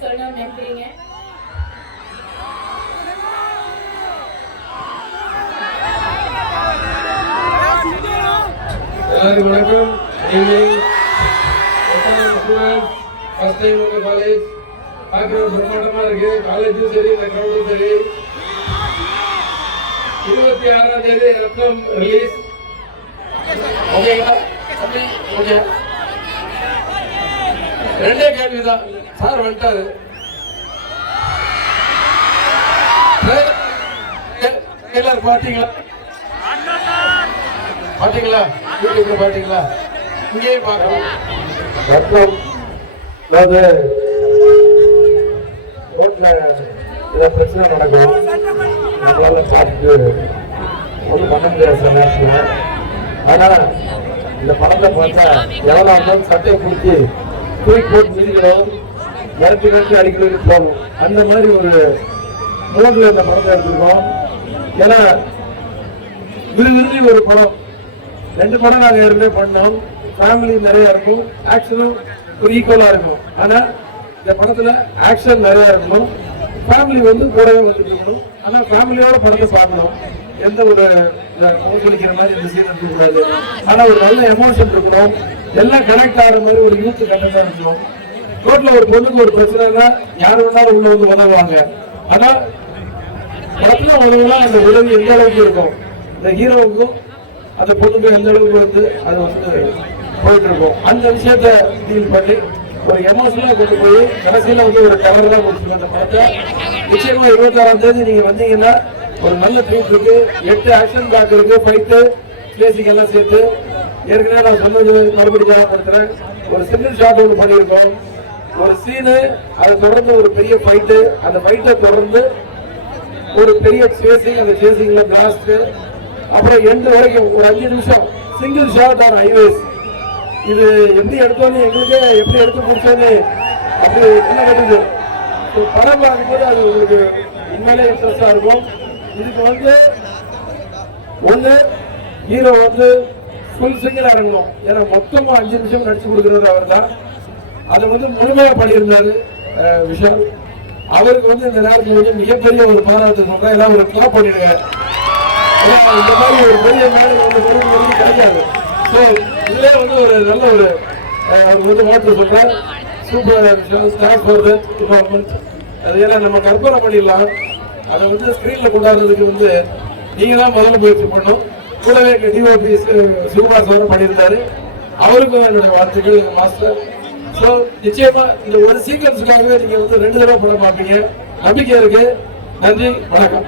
சொன்னா நினைக்கிறீங்க எல்லாருக்கும் வணக்கம் ஈவினிங் ஸ்டூடெண்ட்ஸ் ஃபர்ஸ்ட் டைம் உங்க காலேஜ் பேக்ரவுண்ட் பிரம்மாண்டமாக இருக்கு காலேஜும் சரி இந்த கிரௌண்டும் சரி இருபத்தி ஆறாம் தேதி ரத்னம் ரிலீஸ் ஓகேங்களா ஓகே ரெண்டே கேள்வி தான் சார் வந்துட்டாரு. எல்லாரும் பாத்தீங்களா? பாத்தீங்களா? யூடியூப்ல பாத்தீங்களா? இங்கேயே பார்க்கலாம் ரத்னம் அதாவது ரோட்ல ஏதாவது பிரச்சனை நடக்கும். நம்மளால பார்த்து ஒன்றும் பண்ண முடியாது சில நேரத்தில். ஆனால் இந்த படத்தை பார்த்தா எவ்வளோ இருந்தாலும் சட்டையை பிடிச்சி தூக்கி போட்டு மிதிக்கிறோம். மிரட்டி மிரட்டி அடிக்கிறதுக்கு போகும். அந்த மாதிரி ஒரு மூடில் இந்த படத்தை எடுத்துருக்கோம். ஏன்னா விறுவிறுதி ஒரு படம். ரெண்டு படம் நாங்க ஏற்கனவே பண்ணோம். ஃபேமிலி நிறையா இருக்கும். ஆக்ஷனும் ஒரு ஈக்குவலா இருக்கும். ஆனா இந்த படத்துல ஆக்ஷன் நிறைய இருக்கணும். ஃபேமிலி வந்து கூடவே வந்துட்டு இருக்கணும். ஆனா ஃபேமிலியோட படத்தை பார்க்கணும். எந்த ஒரு கோபளிக்கிற மாதிரி இந்த சீன் இருக்கக்கூடாது ஆனா ஒரு நல்ல எமோஷன் இருக்கணும். எல்லாம் கனெக்ட் ஆகிற மாதிரி ஒரு யூத் கண்டென்டா இருக்கணும். ரோட்ல ஒரு பொண்ணுக்கு ஒரு பிரச்சனைனா யார் வேணாலும் உள்ள வந்து உதவுவாங்க. ஆனா படத்துல உதவினா அந்த உதவி எந்த அளவுக்கு இருக்கும்? இந்த ஹீரோவுக்கும் அந்த பொண்ணுக்கும் எந்த அளவுக்கு வந்து அது வந்து போயிட்டு இருக்கும் அந்த விஷயத்த டீல் பண்ணி ஒரு எமோஷனா கொண்டு போய் கடைசியில வந்து ஒரு கவர் தான் கொடுத்துருக்கோம் அந்த படத்தை நிச்சயமா இருபத்தாறாம் தேதி நீங்க வந்தீங்கன்னா ஒரு நல்ல ட்ரீட் இருக்கு எட்டு ஆக்ஷன் பேக் இருக்கு ஃபைட்டு பிளேசிங் எல்லாம் சேர்த்து ஏற்கனவே நான் சொன்னது மறுபடியும் ஞாபகப்படுத்துறேன். ஒரு சிங்கிள் ஷாட் ஒன்று பண்ணியிருக்கோம். ஒரு சீனு அதை தொடர்ந்து ஒரு பெரிய ஃபைட்டு அந்த ஃபைட்டை தொடர்ந்து ஒரு பெரிய சேசிங் அந்த சேசிங்ல பிளாஸ்ட் அப்புறம் எண்டு வரைக்கும் ஒரு அஞ்சு நிமிஷம் சிங்கிள் ஷாட் ஆன் ஹைவேஸ் இது எப்படி எடுத்தோன்னு எங்களுக்கே எப்படி எடுத்து முடிச்சோன்னு அப்படி என்ன கட்டுது? So, படம் பார்க்கும்போது அது உங்களுக்கு உண்மையிலே இன்ட்ரெஸ்டாக இருக்கும். இதுக்கு வந்து ஒன்று ஹீரோ வந்து ஃபுல் சிங்கிள் இறங்கணும். ஏன்னா மொத்தமாக அஞ்சு நிமிஷம் நடிச்சு கொடுக்குறது அவர் தான் அதை வந்து முழுமையாக பண்ணியிருந்தாரு விஷால். அவருக்கு வந்து இந்த நேரத்தில் வந்து மிகப்பெரிய ஒரு பாராட்டு சொல்றேன். ஏதாவது ஒரு கிளாப் பண்ணிடுங்க. இந்த மாதிரி ஒரு பெரிய மேடை வந்து வந்து கிடைக்காது. ஸோ இதுவே வந்து ஒரு நல்ல ஒரு வந்து வாழ்த்து சொல்றேன். Super start for that department அது ஏன்னா நம்ம கற்பனை பண்ணிடலாம். அதை வந்து ஸ்க்ரீனில் கொண்டாடுறதுக்கு வந்து நீங்கள் தான் முதல்ல முயற்சி பண்ணும் கூடவே டிஓபி சிவகுமார் சார் பண்ணியிருந்தாரு. அவருக்கும் என்னுடைய வாழ்த்துக்கள் மாஸ்டர். ஸோ நிச்சயமா இந்த ஒரு சீக்வன்ஸுக்காகவே நீங்க வந்து ரெண்டு தடவை படம் பார்ப்பீங்க. நம்பிக்கை இருக்கு. நன்றி. வணக்கம்.